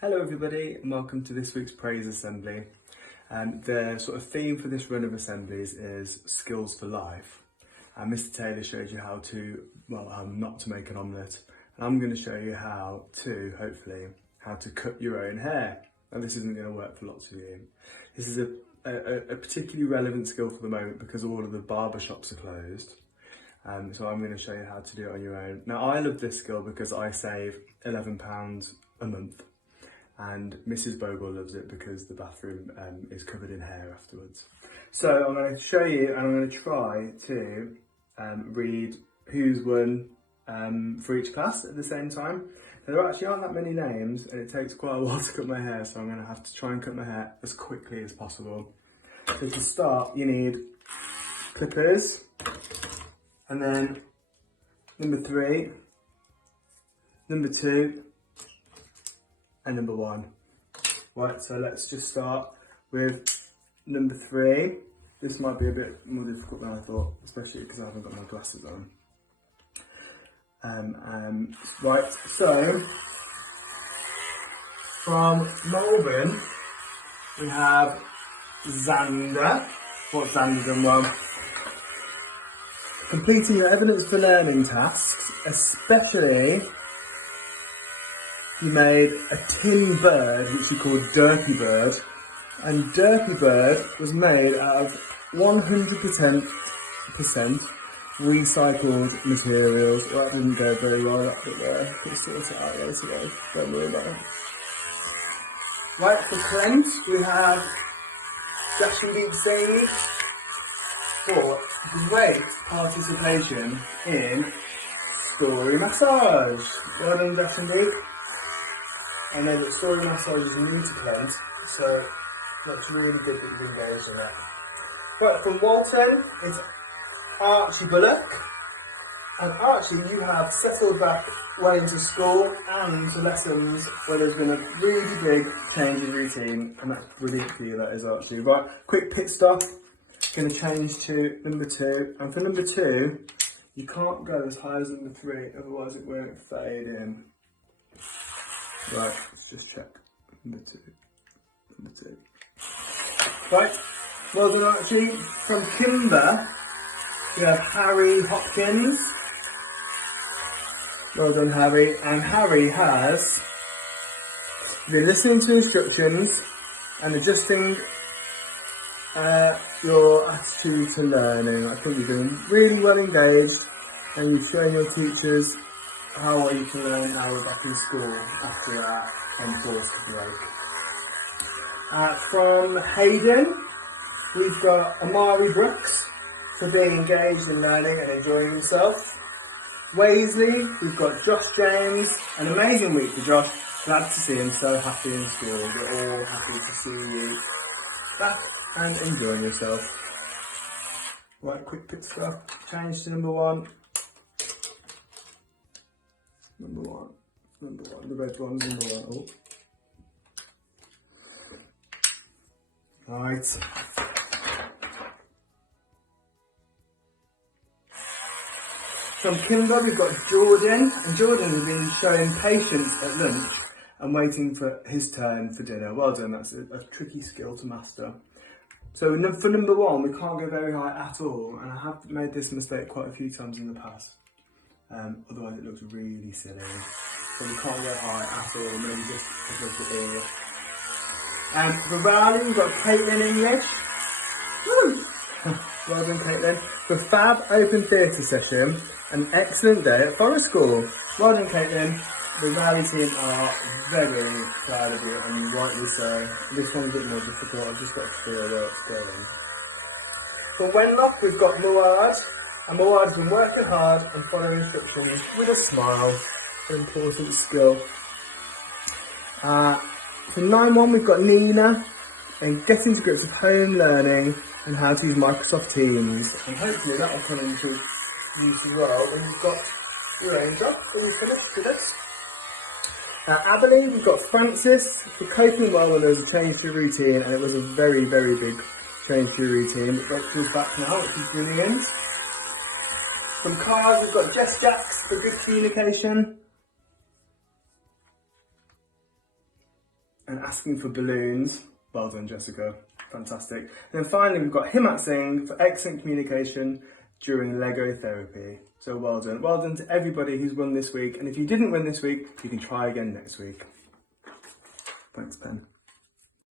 Hello everybody and welcome to this week's Praise Assembly. The sort of theme for this run of assemblies is skills for life. And Mr Taylor showed you how not to make an omelette. And I'm going to show you how to cut your own hair. And this isn't going to work for lots of you. This is a particularly relevant skill for the moment because all of the barber shops are closed. So I'm going to show you how to do it on your own. Now I love this skill because I save £11 a month. And Mrs Bhogal loves it because the bathroom is covered in hair afterwards. So I'm going to show you and I'm going to try to read who's won for each class at the same time. There actually aren't that many names and it takes quite a while to cut my hair, so I'm going to have to try and cut my hair as quickly as possible. So to start you need clippers, and then number 3, number 2, and number 1. Right, so let's just start with number 3. This might be a bit more difficult than I thought, especially because I haven't got my glasses on. Right, so from Melbourne we have Xander. What's Xander done well? Completing your evidence for learning tasks, especially he made a tin bird, which he called Derpy Bird, and Derpy Bird was made out of 100% recycled materials. Well, that didn't go very well, that bit there. We'll sort it out later though, don't worry about it. Right, for Clint, we have Jashandeep Singh for great participation in story massage. Well done, Jashandeep. I know that story massage is new to Clint, so that's really good that you've engaged in that. Right, from Walton, it's Archie Bullock. And Archie, you have settled back well into school and to lessons where there's been a really big change in routine, and that's brilliant for you, that is, Archie. Right, quick pit stop. Going to change to number 2, and for number 2, you can't go as high as number 3, otherwise it won't fade in. Right, let's just check. Number 2. Right, well done Archie. From Kimber, we have Harry Hopkins. Well done Harry. And Harry has been listening to instructions and adjusting your attitude to learning. I think you've been really well engaged and you've shown your teachers how well you can learn now we're back in school after that enforced break. From Hayden, we've got Amari Brooks for being engaged in learning and enjoying himself. Waisley, we've got Josh James. An amazing week for Josh. Glad to see him so happy in school. We're all happy to see you back and enjoying yourself. Right, quick pit stop. Change to number 1. Number one, the red one, number 1. Oh. Right. From Kimber, we've got Jordan, and Jordan has been showing patience at lunch and waiting for his turn for dinner. Well done, that's a tricky skill to master. So for number 1, we can't go very high at all, and I have made this mistake quite a few times in the past. Otherwise it looks really silly. So we can't go high at all, maybe just a little bit. And for Riley, we've got Caitlin English. Woo! Well done, Caitlin. For Fab Open Theatre Session, an excellent day at Forest School. Well done, Caitlin. The Rally team are very proud of you, and rightly so. This one's a bit more difficult, I've just got to feel where it's going. For Wenlock, we've got Muad. And Muad's been working hard and following instructions with a smile. An important skill. For 9-1, we've got Nina, and getting to grips with home learning and how to use Microsoft Teams. And hopefully that will come into use as well when you've got your own job when you finish with this. Abilene, we've got Francis for coping well when there was a change to your routine, and it was a very, very big change to your routine. But Doctor's back now, which is brilliant. From Cars, we've got Jess Jacks for good communication. and asking for balloons. Well done, Jessica. Fantastic. And then finally, we've got Himat Singh for excellent communication during Lego therapy. So well done. Well done to everybody who's won this week. And if you didn't win this week, you can try again next week. Thanks, Ben.